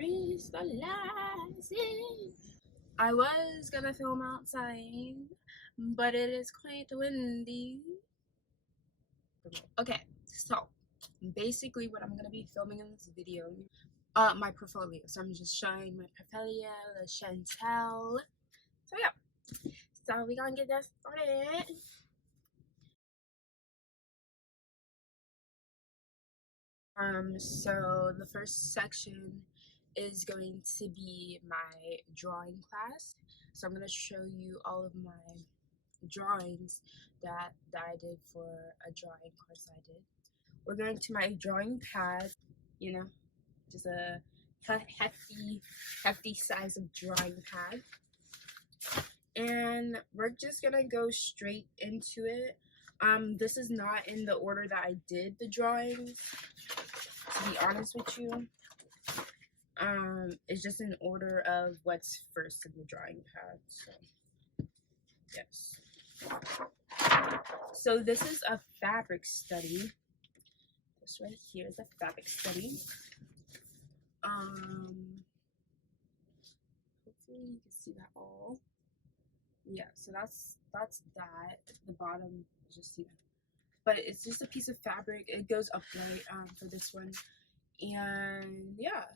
crystallizing. I was gonna film outside, but it is quite windy. Okay, so basically what I'm gonna be filming in this video, my portfolio. So I'm just showing my portfolio, the Chantel. So yeah, so we gonna get that started. So the first section is going to be my drawing class. So I'm gonna show you all of my drawings that I did for a drawing course I did. We're going to my drawing pad, you know, just a hefty size of drawing pad. And we're just gonna go straight into it. This is not in the order that I did the drawings, to be honest with you. It's just in order of what's first in the drawing pad. So yes. So this is a fabric study. This right here is a fabric study. Hopefully you can see that all. Yeah, so that's that. The bottom is just, you know, but it's just a piece of fabric. It goes upright for this one, and yeah,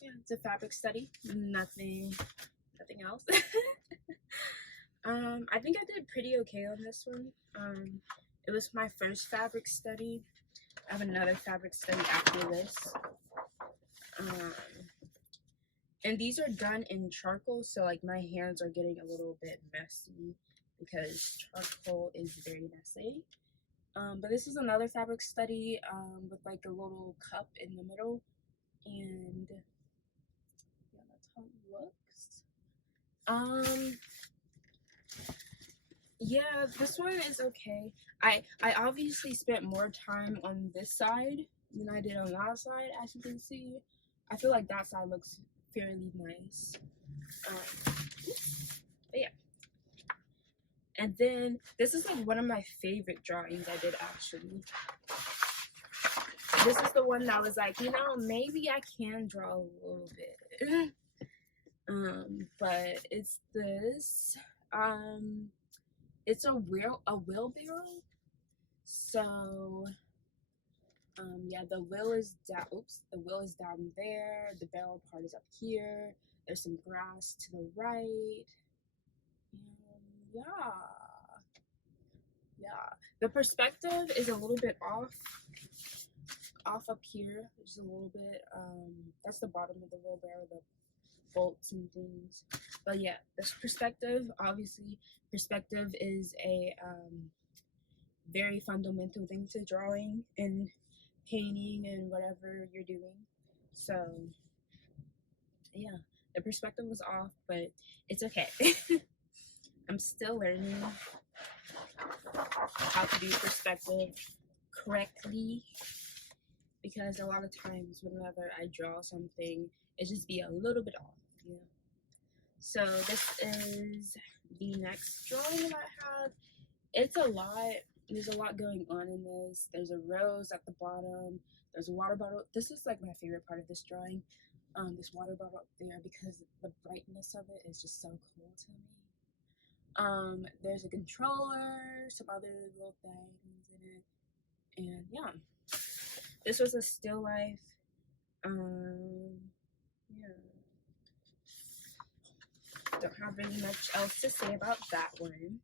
yeah, it's a fabric study. Nothing else. I think I did pretty okay on this one. It was my first fabric study. I have another fabric study after this. And these are done in charcoal, so like my hands are getting a little bit messy because charcoal is very messy. But this is another fabric study with like a little cup in the middle, and yeah, that's how it looks. Yeah, this one is okay. I obviously spent more time on this side than I did on that side, as you can see. I feel like that side looks fairly nice. But yeah. And then this is like one of my favorite drawings I did actually. This is the one that was like, you know, maybe I can draw a little bit. But it's this. It's a wheelbarrow. So yeah, the wheel is down. Oops, the wheel is down there. The barrel part is up here. There's some grass to the right. And yeah. The perspective is a little bit off up here, just a little bit. That's the bottom of the wheelbarrow, the bolts and things. But yeah, this perspective, obviously, perspective is a very fundamental thing to drawing and painting and whatever you're doing. So yeah, the perspective was off, but it's okay. I'm still learning how to do perspective correctly, because a lot of times whenever I draw something, it just be a little bit off, you know. So this is the next drawing that I have. It's a lot. There's a lot going on in this. There's a rose at the bottom. There's a water bottle. This is like my favorite part of this drawing. This water bottle up there, because the brightness of it is just so cool to me. There's a controller, some other little things in it, and yeah. This was a still life. Yeah. Don't have really much else to say about that one.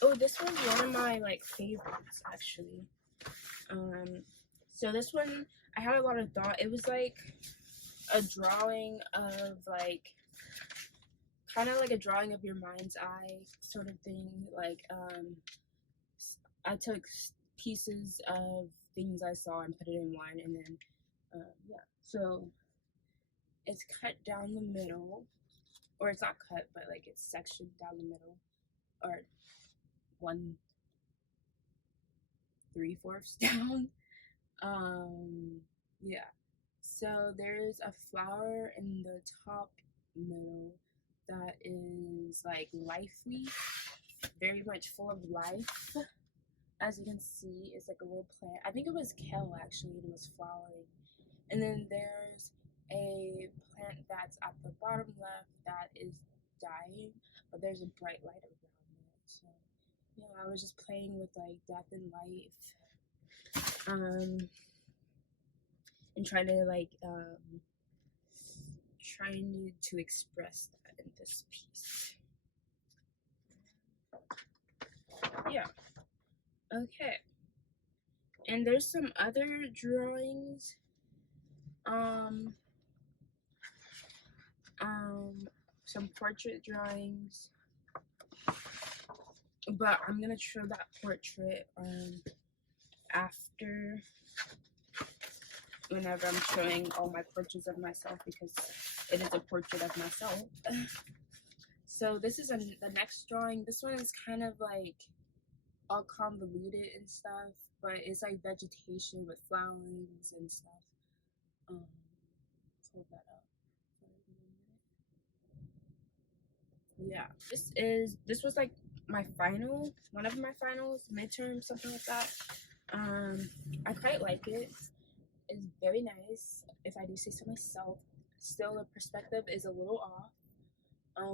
Oh, this one's one of my like favorites actually. So this one, I had a lot of thought. It was like a drawing of like, kind of like a drawing of your mind's eye sort of thing. Like, I took pieces of things I saw and put it in one, and then yeah. So it's cut down the middle, or it's not cut, but like it's sectioned down the middle, or 1/3 down. Yeah. So there's a flower in the top middle that is like lively, very much full of life. As you can see, it's like a little plant. I think it was kale actually, and it was flowering. And then there's a plant that's at the bottom left that is dying, but there's a bright light around it. So yeah, I was just playing with like death and life, and trying to express that in this piece. Yeah. Okay. And there's some other drawings. Some portrait drawings. But I'm gonna show that portrait after, whenever I'm showing all my portraits of myself, because it is a portrait of myself. So this is the next drawing. This one is kind of like all convoluted and stuff, but it's like vegetation with flowers and stuff. Hold that up. Yeah, this was like my final, one of my finals, midterm, something like that. I quite like it. It's very nice, if I do say so myself. Still, the perspective is a little off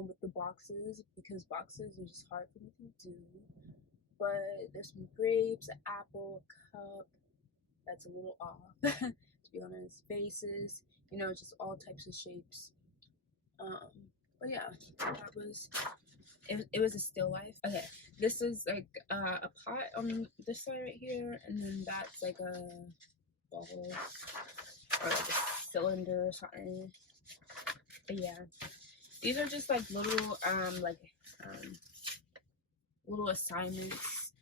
with the boxes, because boxes are just hard for me to do. But there's some grapes, an apple, a cup. That's a little off, to be honest. Faces, you know, just all types of shapes. But yeah, that was it was a still life. Okay, this is like a pot on this side right here, and then that's like a bubble or like a cylinder or something. But yeah, these are just like little little assignments,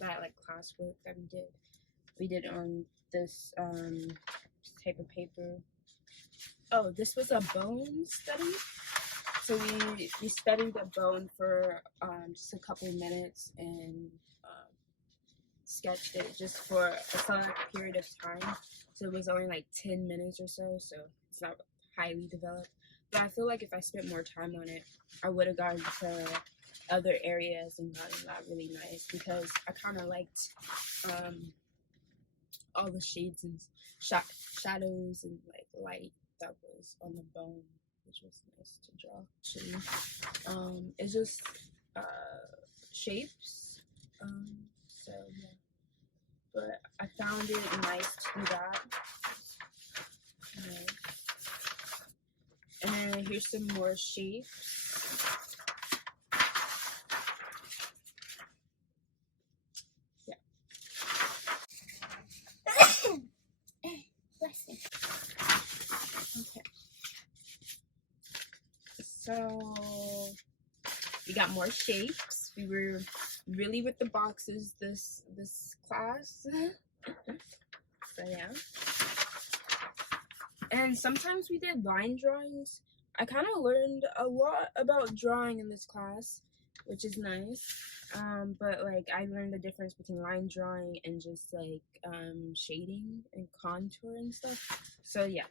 that like classwork that we did on this type of paper. Oh, this was a bone study. So we studied a bone for just a couple of minutes and sketched it just for a select period of time. So it was only like 10 minutes or so, so it's not highly developed. But I feel like if I spent more time on it, I would have gotten to other areas and gotten that really nice, because I kind of liked all the shades and shadows and like light that was on the bone, which was nice to draw. Actually, it's just shapes. So yeah, but I found it nice to do that. And then here's some more shapes. Yeah. Okay. So we got more shapes. We were really with the boxes this class. So yeah. And sometimes we did line drawings. I kind of learned a lot about drawing in this class, which is nice. But like I learned the difference between line drawing and just like shading and contour and stuff. So yeah,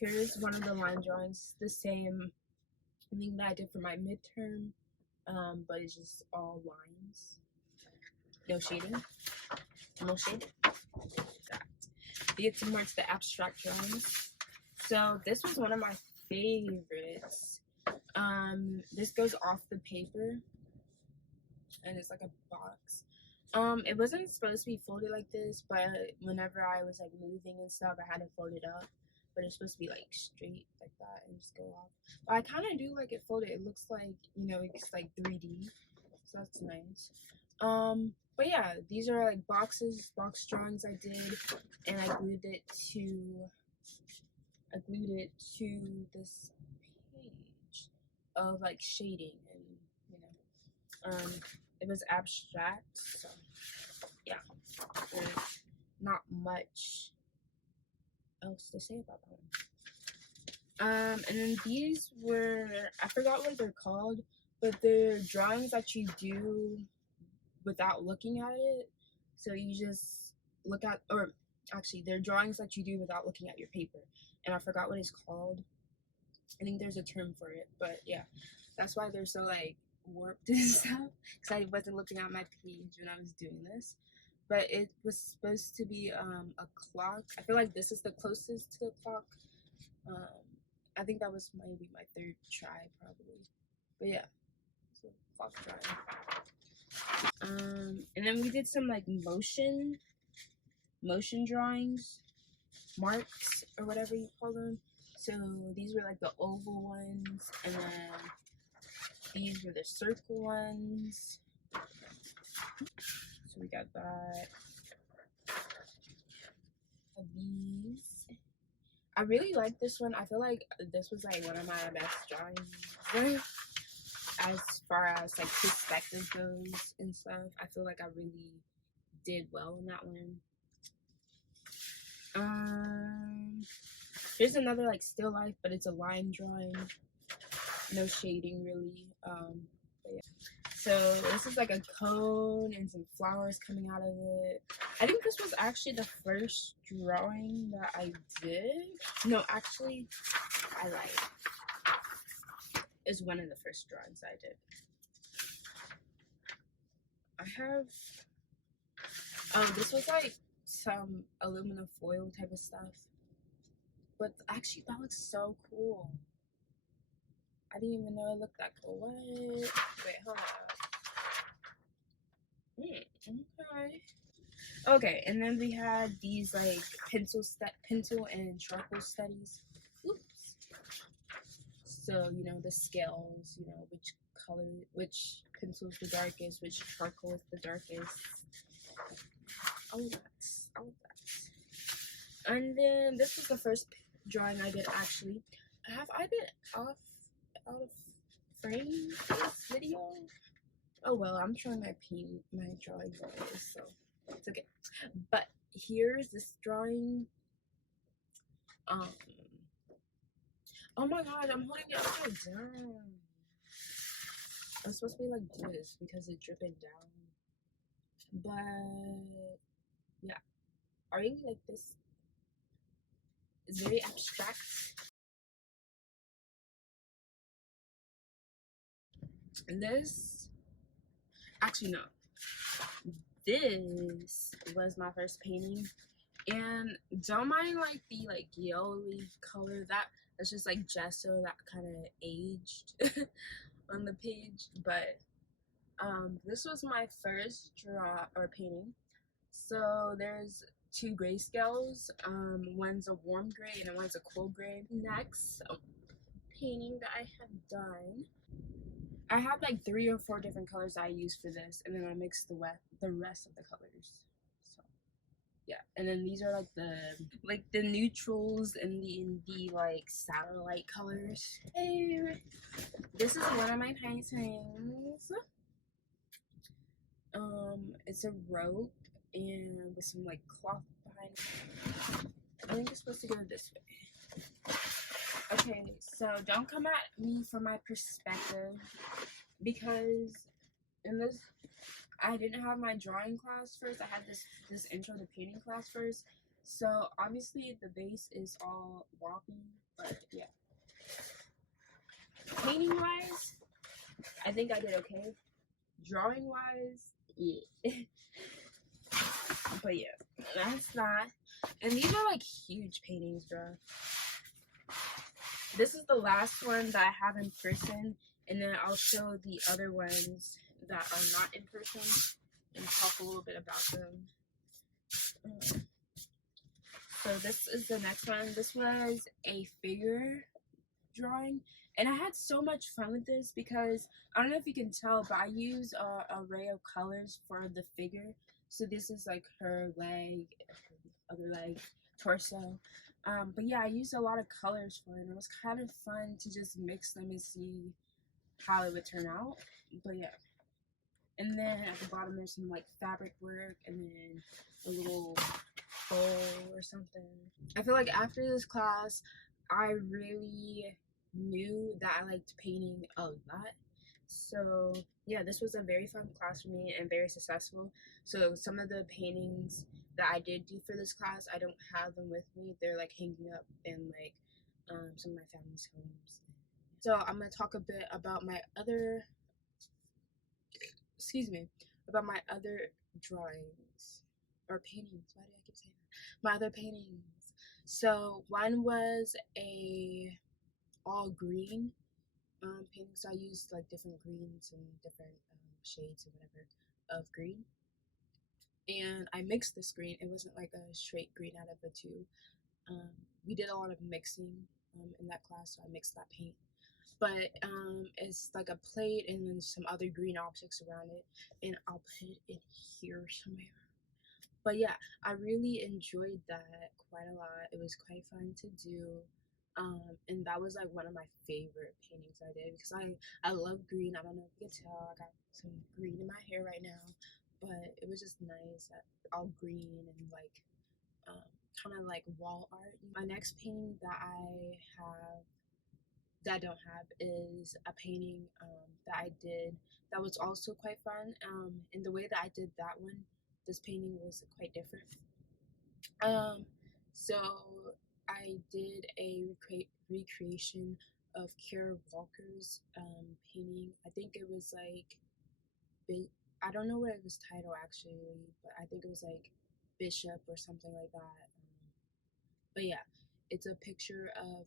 here's one of the line drawings, the same thing that I did for my midterm, but it's just all lines, no shading, no shade. We get some more to the abstract drawings. So this was one of my favorites. This goes off the paper, and it's like a box. It wasn't supposed to be folded like this, but whenever I was like moving and stuff, I had to fold it up. But it's supposed to be like straight like that and just go off. But I kind of do like it folded. It looks like, you know, it's like 3D, so that's nice. But yeah, these are like box drawings I did, and I glued it to this page of like shading, and you know, it was abstract, so yeah, there's not much else to say about that one. And then these were, I forgot what they're called, but they're drawings that you do without looking at it. So you just look at, or actually they're drawings that you do without looking at your paper, and I forgot what it's called. I think there's a term for it, but yeah, that's why they're so like warped and stuff, because I wasn't looking at my page when I was doing this. but it was supposed to be a clock. I feel like this is the closest to the clock. I think that was maybe my third try probably, but yeah, so clock drawing. And then we did some like motion drawings, marks or whatever you call them. So these were like the oval ones, and then these were the circle ones. So we got that. These. I really like this one. I feel like this was like one of my best drawings as far as like perspective goes and stuff. I feel like I really did well in that one. Here's another like still life, but it's a line drawing, no shading really. But yeah. So this is like a cone and some flowers coming out of it. I think this was actually the first drawing that I did. No, actually, I lied. It's one of the first drawings I did. I have, oh, this was like some aluminum foil type of stuff. But actually, that looks so cool. I didn't even know it looked that cool. What? Wait, hold on. Okay. Okay, and then we had these like pencil and charcoal studies. Oops. So, you know, the scales, you know, which color, which pencil is the darkest, which charcoal is the darkest. All of that. And then this was the first drawing I did actually. Have I been out of frame for this video? Oh well, I'm showing my drawings always, so it's okay. But here's this drawing. Oh my god, I'm holding it upside down. I'm supposed to be like this because it's dripping down. But yeah, are you like this? It's very abstract. And this, actually no, this was my first painting. And don't mind like the like yellowy color, that's just like gesso that kind of aged on the page. But this was my first painting. So there's two grayscales. One's a warm gray and one's a cool gray. Next painting that I have done, I had like 3 or 4 different colors I used for this, and then I mixed the rest of the colors. So yeah, and then these are like the neutrals and the like satellite colors. Hey, this is one of my paintings. It's a rope and with some like cloth behind it. I think it's supposed to go this way. Okay, so don't come at me for my perspective, because in this, I didn't have my drawing class first. I had this intro to painting class first. So obviously the base is all wobbly, but yeah. Painting wise, I think I did okay. Drawing wise, yeah. But yeah, that's that. And these are like huge paintings, bro. This is the last one that I have in person, and then I'll show the other ones that are not in person and talk a little bit about them. So this is the next one. This was a figure drawing, and I had so much fun with this because I don't know if you can tell, but I use an array of colors for the figure. So this is like her leg, other leg, torso. But yeah, I used a lot of colors for it, and it was kind of fun to just mix them and see how it would turn out. But yeah. And then at the bottom there's some like fabric work, and then a little bowl or something. I feel like after this class, I really knew that I liked painting a lot. So yeah, this was a very fun class for me and very successful. So some of the paintings that I did do for this class, I don't have them with me. They're like hanging up in like some of my family's homes. So I'm gonna talk a bit about my other drawings. or paintings. Why do I keep saying that? My other paintings. So one was a all green painting. So I used like different greens and different shades or whatever of green, and I mixed this green. It wasn't like a straight green out of the two. We did a lot of mixing in that class, so I mixed that paint. But it's like a plate and then some other green objects around it, and I'll put it in here somewhere. But yeah, I really enjoyed that quite a lot. It was quite fun to do. And that was like one of my favorite paintings I did, because I love green. I don't know if you can tell, I got some green in my hair right now, but it was just nice, all green and like kind of like wall art. My next painting that I don't have is a painting that I did that was also quite fun. And the way that I did that one, this painting was quite different. So I did a recreation of Kara Walker's painting. I think it was like, I don't know what it was titled actually, but I think it was like Bishop or something like that. But yeah, it's a picture of,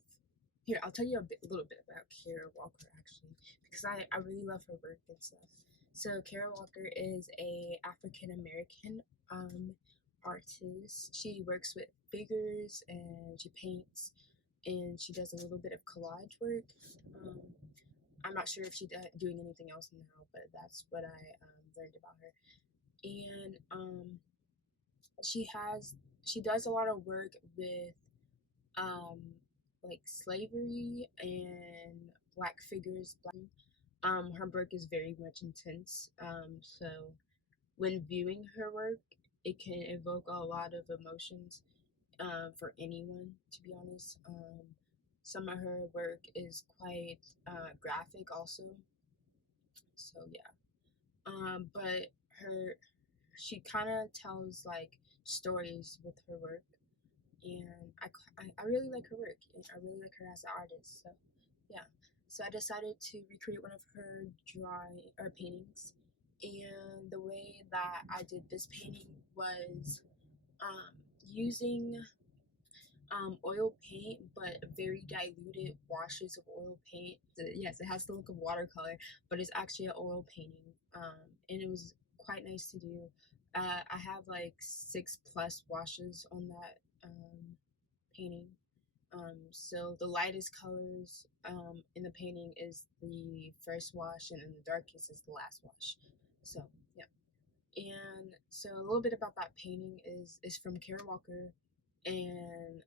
here, I'll tell you a little bit about Kara Walker actually, because I really love her work and stuff. So Kara Walker is a African American artist. She works with figures and she paints and she does a little bit of collage work. I'm not sure if she's doing anything else now, but that's what I learned about her. And she does a lot of work with like slavery and black figures. Her work is very much intense. So when viewing her work, it can evoke a lot of emotions for anyone, to be honest. Some of her work is quite graphic also. So yeah. But she kind of tells like stories with her work, and I really like her work, and I really like her as an artist. So yeah, so I decided to recreate one of her paintings, and the way that I did this painting was using oil paint, but very diluted washes of oil paint. Yes, it has the look of watercolor, but it's actually an oil painting, and it was quite nice to do. I have like 6+ washes on that painting. So the lightest colors in the painting is the first wash, and then the darkest is the last wash. So yeah. And so a little bit about that painting is from Kara Walker, and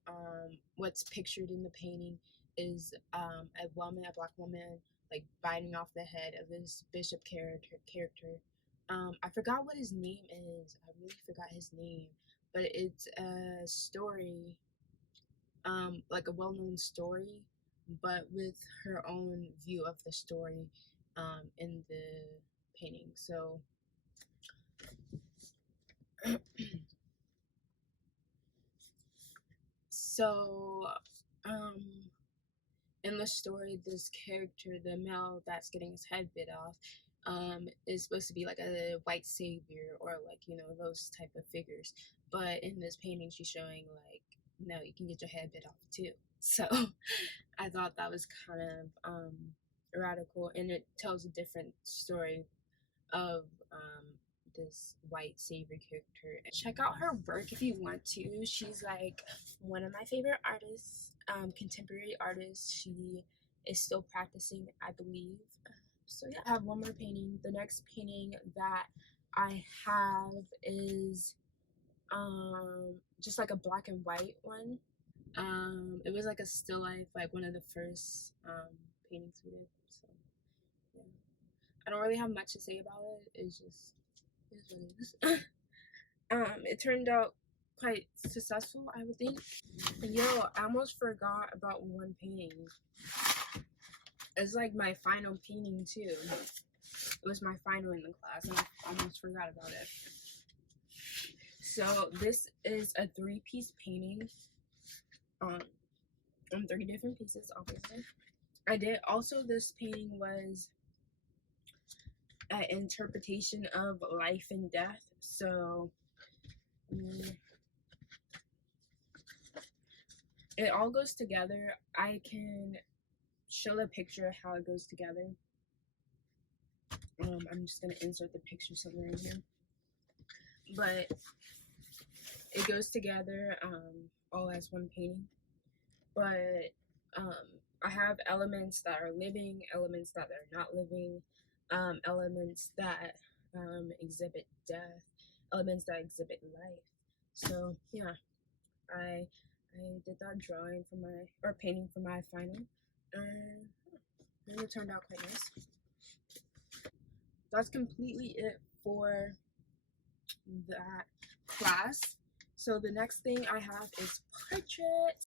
what's pictured in the painting is a black woman, like biting off the head of this bishop character. I forgot what his name is. I really forgot his name, but it's a story, like a well-known story, but with her own view of the story in the painting. So in the story, this character, the male that's getting his head bit off, is supposed to be like a white savior, or like, you know, those type of figures. But in this painting, she's showing like, no, you can get your head bit off too. So I thought that was kind of radical, and it tells a different story of this white savior character. Check out her work if you want to. She's like one of my favorite artists, contemporary artists. She is still practicing, I believe. So yeah, I have one more painting. The next painting that I have is just like a black and white one. It was like a still life, like one of the first paintings we did. So yeah, I don't really have much to say about it. It's just, it is what it is. It turned out quite successful, I would think. Yo, I almost forgot about one painting. It's like my final painting too. It was my final in the class, and I almost forgot about it. So this is a 3-piece painting. On 3 different pieces, obviously. I did also, this painting was an interpretation of life and death. So It all goes together. I can show the picture how it goes together. I'm just gonna insert the picture somewhere in here, but it goes together all as one painting. But I have elements that are living, elements that are not living, elements that exhibit death, elements that exhibit life. So yeah, I did that drawing for my, or painting for my final, and it turned out quite nice. That's completely it for that class. So the next thing I have is portrait.